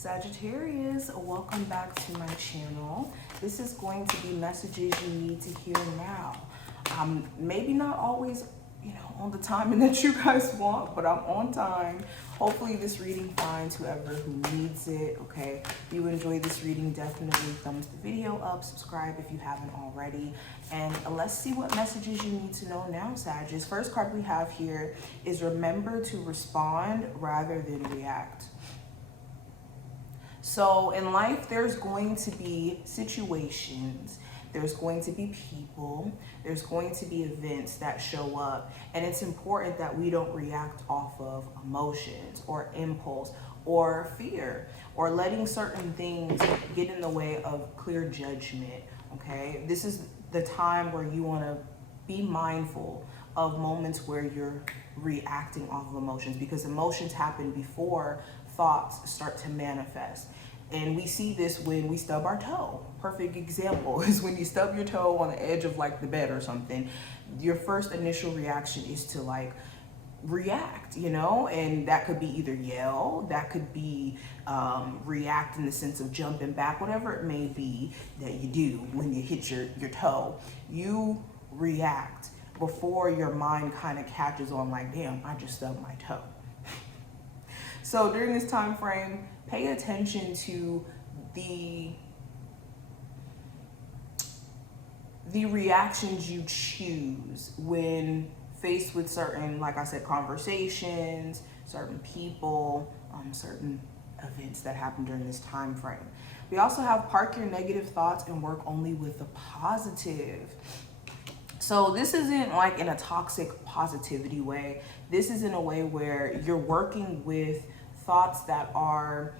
Sagittarius, welcome back to my channel. This is going to be messages you need to hear now. Maybe not always, on the timing that you guys want, but I'm on time. Hopefully this reading finds whoever who needs it, okay? If you enjoy this reading, definitely thumbs the video up, subscribe if you haven't already, and let's see what messages you need to know now, Sagittarius. First card we have here is remember to respond rather than react. So in life, there's going to be situations, there's going to be people, there's going to be events that show up, and it's important that we don't react off of emotions or impulse or fear or letting certain things get in the way of clear judgment, okay? This is the time where you want to be mindful of moments where you're reacting off of emotions, because emotions happen before thoughts start to manifest. And we see this when we stub our toe. Perfect example is when you stub your toe on the edge of like the bed or something. Your first initial reaction is to like react, and that could be either yell, that could be react in the sense of jumping back, whatever it may be that you do when you hit your toe. You react before your mind kind of catches on like, damn, I just stubbed my toe. So during this time frame, pay attention to the reactions you choose when faced with certain, like I said, conversations, certain people, certain events that happen during this time frame. We also have park your negative thoughts and work only with the positive. So this isn't like in a toxic positivity way. This is in a way where you're working with thoughts that are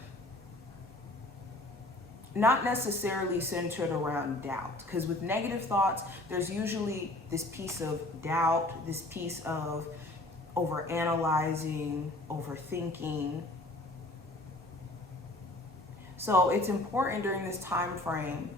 not necessarily centered around doubt, because with negative thoughts, there's usually this piece of doubt, this piece of overanalyzing, overthinking. So it's important during this time frame,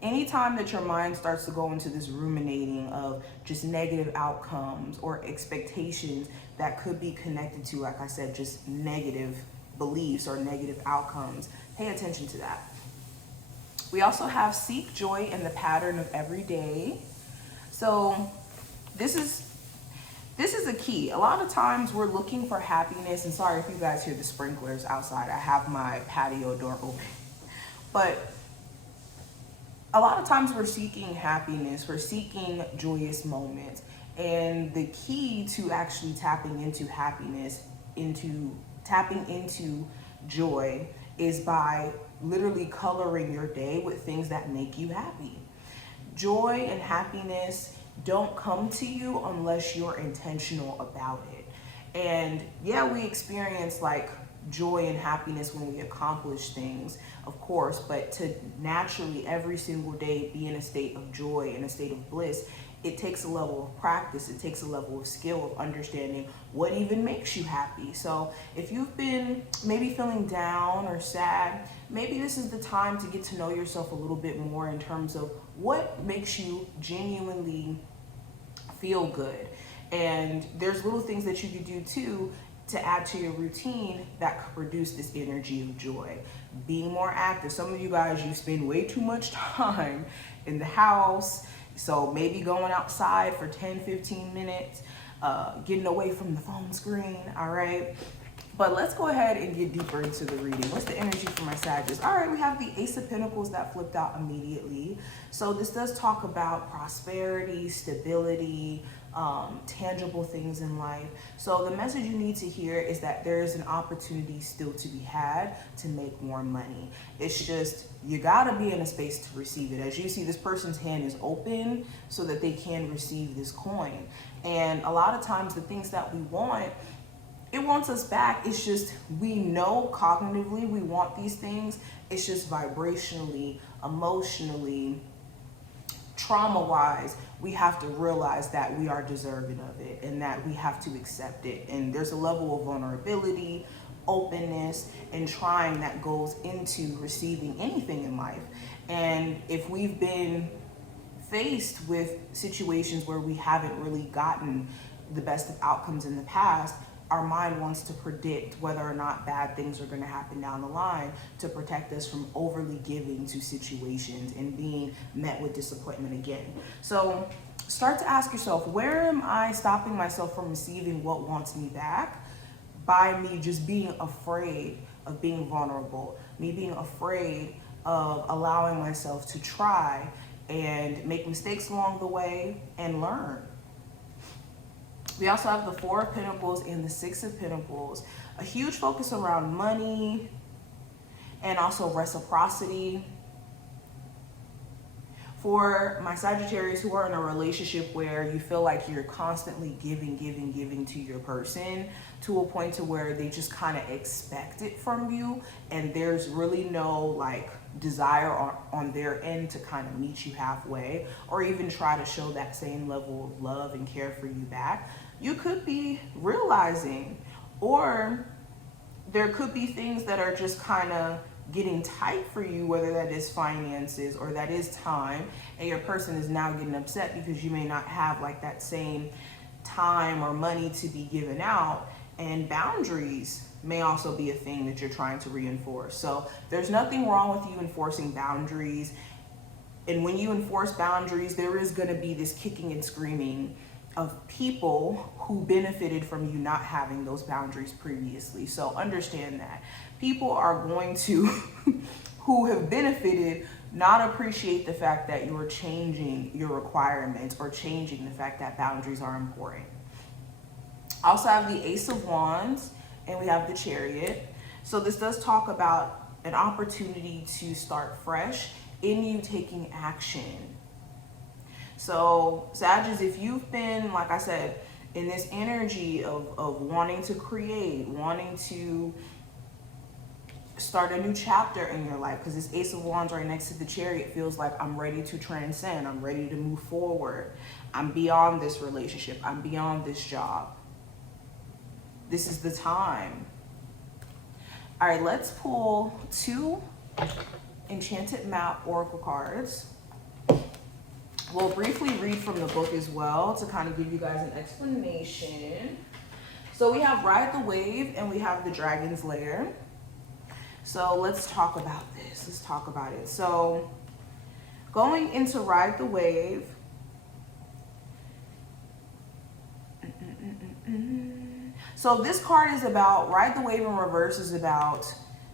anytime that your mind starts to go into this ruminating of just negative outcomes or expectations that could be connected to, like I said, just negative beliefs or negative outcomes, pay attention to that. We also have seek joy in the pattern of every day. So this is a key. A lot of times we're looking for happiness, and sorry if you guys hear the sprinklers outside. I have my patio door open. But a lot of times we're seeking happiness, we're seeking joyous moments. And the key to actually tapping into happiness, tapping into joy, is by literally coloring your day with things that make you happy. Joy and happiness don't come to you unless you're intentional about it. And yeah, we experience like joy and happiness when we accomplish things, of course, but to naturally every single day be in a state of joy, in a state of bliss, it takes a level of practice, it takes a level of skill of understanding what even makes you happy. So if you've been maybe feeling down or sad, maybe this is the time to get to know yourself a little bit more in terms of what makes you genuinely feel good. And there's little things that you could do too to add to your routine that could produce this energy of joy. Being more active. Some of you guys, you spend way too much time in the house. So maybe going outside for 10, 15 minutes, getting away from the phone screen, all right? But let's go ahead and get deeper into the reading. What's the energy for my Sagittarius? All right, we have the Ace of Pentacles that flipped out immediately. So this does talk about prosperity, stability, tangible things in life. So the message you need to hear is that there is an opportunity still to be had to make more money. It's just, you gotta be in a space to receive it. As you see, this person's hand is open so that they can receive this coin. And a lot of times the things that we want, it wants us back. It's just, we know cognitively we want these things. It's just vibrationally, emotionally, trauma-wise, we have to realize that we are deserving of it and that we have to accept it. And there's a level of vulnerability, openness, and trying that goes into receiving anything in life. And if we've been faced with situations where we haven't really gotten the best of outcomes in the past, our mind wants to predict whether or not bad things are going to happen down the line to protect us from overly giving to situations and being met with disappointment again. So start to ask yourself, where am I stopping myself from receiving what wants me back by me just being afraid of being vulnerable, me being afraid of allowing myself to try and make mistakes along the way and learn. We also have the Four of Pentacles and the Six of Pentacles. A huge focus around money and also reciprocity. For my Sagittarius who are in a relationship where you feel like you're constantly giving to your person to a point to where they just kind of expect it from you, and there's really no like desire on their end to kind of meet you halfway or even try to show that same level of love and care for you back, you could be realizing, or there could be things that are just kind of getting tight for you, whether that is finances or that is time, and your person is now getting upset because you may not have like that same time or money to be given out. And boundaries may also be a thing that you're trying to reinforce. So there's nothing wrong with you enforcing boundaries. And when you enforce boundaries, there is going to be this kicking and screaming of people who benefited from you not having those boundaries previously. So understand that people are going to, who have benefited, not appreciate the fact that you're changing your requirements or changing the fact that boundaries are important. Also have the Ace of Wands and we have the Chariot. So this does talk about an opportunity to start fresh in you taking action. So Sagittarius, if you've been, like I said, in this energy of wanting to create, wanting to start a new chapter in your life, because this Ace of Wands right next to the Chariot feels like I'm ready to transcend, I'm ready to move forward, I'm beyond this relationship, I'm beyond this job. This is the time. All right, let's pull 2 Enchanted Map Oracle cards. We'll briefly read from the book as well to kind of give you guys an explanation. So we have Ride the Wave and we have the Dragon's Lair. So let's talk about this. Let's talk about it. So going into Ride the Wave, so this card is about, Ride the Wave in reverse is about,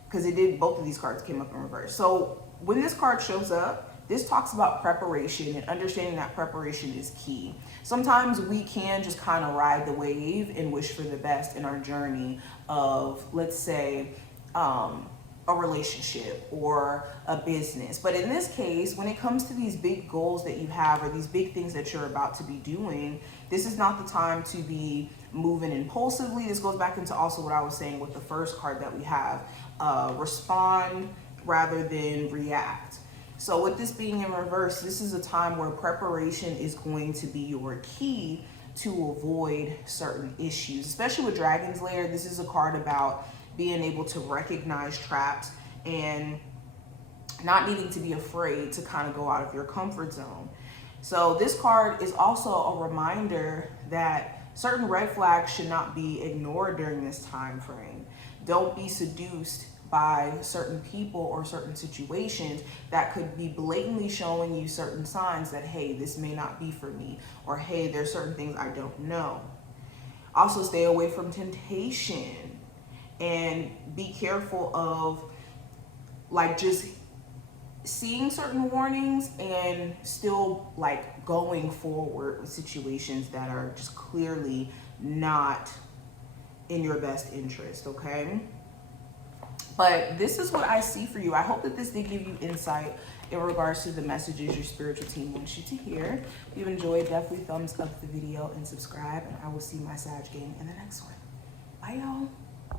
because it did, both of these cards came up in reverse. So when this card shows up, this talks about preparation and understanding that preparation is key. Sometimes we can just kind of ride the wave and wish for the best in our journey of, let's say, a relationship or a business. But in this case, when it comes to these big goals that you have or these big things that you're about to be doing, this is not the time to be moving impulsively. This goes back into also what I was saying with the first card that we have, respond rather than react. So with this being in reverse, this is a time where preparation is going to be your key to avoid certain issues, especially with Dragon's Lair. This is a card about being able to recognize traps and not needing to be afraid to kind of go out of your comfort zone. So this card is also a reminder that certain red flags should not be ignored during this time frame. Don't be seduced by certain people or certain situations that could be blatantly showing you certain signs that, hey, this may not be for me, or hey, there's certain things I don't know. Also stay away from temptation and be careful of like just seeing certain warnings and still like going forward with situations that are just clearly not in your best interest, okay? But this is what I see for you. I hope that this did give you insight in regards to the messages your spiritual team wants you to hear. If you enjoyed, definitely thumbs up the video and subscribe, and I will see my Sag gang in the next one. Bye, y'all.